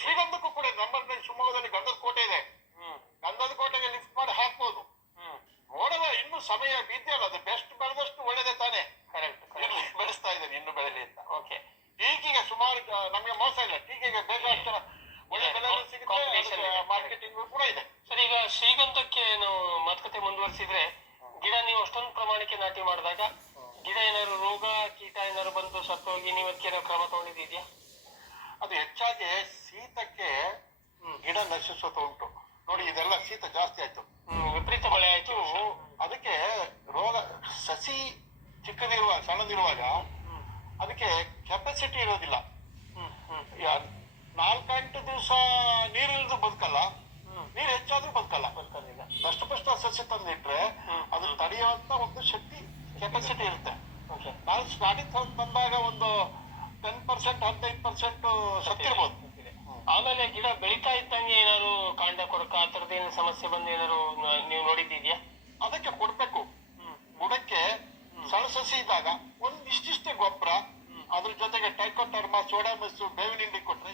ಶ್ರೀಗಂಧಕ್ಕೂ ಕೂಡ ನಮ್ಮಲ್ಲಿ ಶಿವಮೊಗ್ಗದಲ್ಲಿ ಗಂಧದ ಕೋಟೆ ಇದೆ. ಗಂಧದ ಕೋಟೆಗೆ ಲಿಫ್ಟ್ ಮಾಡಿ ಹಾಕ್ಬೋದು. ನೋಡುವ, ಇನ್ನು ಸಮಯ ಬಿದ್ದಿಲ್ಲ. ಅದು ಬೆಸ್ಟ್ ಬೆಳೆದಷ್ಟು ಒಳ್ಳೇದೇ ತಾನೆ. ಬೆಳೆಸ್ತಾ ಇದ್ದೇನೆ, ಇನ್ನು ಬೆಳೆಲಿ ಅಂತ. ಓಕೆ, ಟೀಕಿಗೆ ಸುಮಾರು ನಮ್ಗೆ ಮೋಸ ಇಲ್ಲ. ಟೀಕಿಗೆ ಬೇಕಾದ ಒಳ್ಳೆ ಬೆಲೆ ಸಿಗುತ್ತೆ, ಮಾರ್ಕೆಟಿಂಗ್ ಕೂಡ ಇದೆ. ಸರ್, ಈಗ ಶ್ರೀಗಂಧಕ್ಕೆ ನಾವು ಮಾತುಕತೆ ಮುಂದುವರಿಸಿದ್ರೆ, ಗಿಡ ನೀವು ಅಷ್ಟೊಂದು ಪ್ರಮಾಣಕ್ಕೆ ನಾಟಿ ಮಾಡಿದಾಗ ಗಿಡ ಏನಾದ್ರು ರೋಗ ಕೀಟ ಏನಾದ್ರು ಬಂದು ಸತ್ತೋಗಿ ನೀವು ಅದಕ್ಕೆ ಕ್ರಮ ತಗೊಂಡಿದ್ಯಾ? ಅದು ಹೆಚ್ಚಾಗಿ ಶೀತಕ್ಕೆ ಗಿಡ ನಶಿಸೋದು ಉಂಟು ನೋಡಿ. ಇದೆಲ್ಲ ಶೀತ ಜಾಸ್ತಿ ಆಯ್ತು, ವಿಪರೀತ ಮಳೆ ಆಯ್ತು. ಅದಕ್ಕೆ ರೋಗ ಸಸಿ ಚಿಕ್ಕದಿರುವಾಗ ಸಣ್ಣದಿರುವಾಗ ಅದಕ್ಕೆ ಕೆಪಾಸಿಟಿ ಇರೋದಿಲ್ಲ. 4-8 ದಿವಸ ನೀರಿಲ್ದು ಬದುಕಲ್ಲ, ನೀರು ಹೆಚ್ಚಾದ್ರೂ ಬದುಕಲ್ಲ. ದಷ್ಟಪುಷ್ಟ ಸಸ್ಯ ತಂದಿಟ್ರೆ ಅದನ್ನ ತಡೆಯುವಂತ ಒಂದು ಶಕ್ತಿ ಕೆಪಾಸಿಟಿ ಇರುತ್ತೆ. ನಾವು ಸ್ಟಾರ್ಟಿಂಗ್ ತಂದಾಗ ಒಂದು 10% 15% ಸತ್ತಿರ್ಬೋದು. ಆಮೇಲೆ ಗಿಡ ಬೆಳೀತಾ ಇದ್ದಂಗೆ ಏನಾದ್ರು ಕಾಂಡ ಕೊರಕ ಆ ತರದ ಏನು ಸಮಸ್ಯೆ ಬಂದು ಏನಾದ್ರು ನೀವು ನೋಡಿದ್ಯಾ? ಅದಕ್ಕೆ ಕೊಡ್ಬೇಕು. ಬುಡಕ್ಕೆ ಸಣ್ಣ ಸಸಿ ಇದ್ದಾಗ ಒಂದಿಷ್ಟಿಷ್ಟೇ ಗೊಬ್ಬರ, ಅದ್ರ ಜೊತೆಗೆ ಟೈಕೋಟರ್ಮಾ, ಸೋಡಾಮಸ್, ಬೇವಿನ ಹಿಂಡಿ ಕೊಟ್ರೆ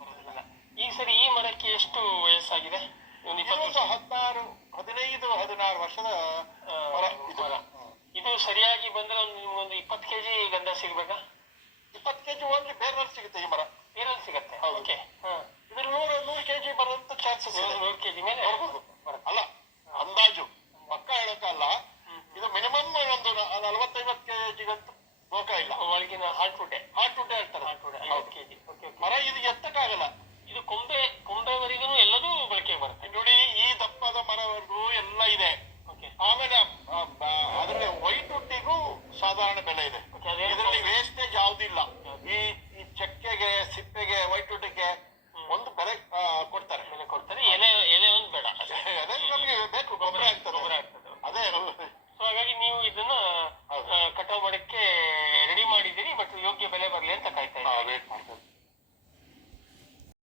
ಬರೋದಿಲ್ಲ. ಈ ಸರಿ ಈ ಮರಕ್ಕೆ ಎಷ್ಟು ವಯಸ್ಸಾಗಿದೆ? 16, 15-16 ವರ್ಷದ ಮರ ಇದು ಸರಿಯಾಗಿ ಬಂದ್ರೆ ಒಂದು 20 kg ಗಂಧ ಸಿಗ್ಬೇಕಾ? 20 kg ಓನ್ಲಿ ಬೇರಲ್ಲಿ ಸಿಗುತ್ತೆ. ಈ ಮರ ಬೇರಲ್ಲಿ ಸಿಗತ್ತೆ. ಓಕೆ, ಇದ್ರ 100 kg ಬರುವಂತ ಚಾನ್ಸಸ್ ಇದೆ. 100 kg ಮೇಲೆ ಅಲ್ಲ, ಅಂದಾಜು ಪಕ್ಕ ಹೇಳಕ್ಕಲ್ಲ. ಇದು ಮಿನಿಮಮ್ ಒಂದು 40-50 kg ಬೋಕ ಇಲ್ಲ. ಒಳಗಿನ ಹಾರ್ಟ್ ವುಡ್ ಹೇಳ್ತಾರೆ. 50 kg. ಮರ ಇದು ಎತ್ತಕ್ಕಾಗಲ್ಲ. ಇದು ಕೊಂಬೆವರೆಗೂ ಎಲ್ಲದೂ ಬಳಕೆ ಬರುತ್ತೆ ನೋಡಿ. ಈ ದಪ್ಪದ ಮರವರೆಗೂ ಎಲ್ಲ ಇದೆ. ಆಮೇಲೆ ಅದ್ರಲ್ಲಿ ವೈಟ್ ವುಡ್ಡಿಗೂ ಸಾಧಾರಣ ಬೆಲೆ ಇದೆ. ಇದರಲ್ಲಿ ವೇಸ್ಟೇಜ್ ಯಾವ್ದಿಲ್ಲ. ಈ ಚಕ್ಕೆಗೆ, ಸಿಪ್ಪೆಗೆ, ವೈಟ್ ವುಡ್ಗೆ ಒಂದು ಬೆಲೆ ಕೊಡ್ತಾರೆ. ಎಲೆ ಒಂದು ಬೇಡ, ಅದೇ ನಮ್ಗೆ ಬೇಕು, ಗೊಬ್ಬರ ಆಗ್ತದೆ. ಅದೇ ಸೊ ಹಾಗಾಗಿ ನೀವು ಇದನ್ನ ಕಟಾವು ಮಾಡಕ್ಕೆ ರೆಡಿ ಮಾಡಿದ್ದೀರಿ, ಬಟ್ ಯೋಗ್ಯ ಬೆಲೆ ಬರ್ಲಿ ಅಂತ ಕಾಯ್ತಾ ಇದ್ದೀರಿ. ವೇಟ್ ಮಾಡ್ತೇವೆ.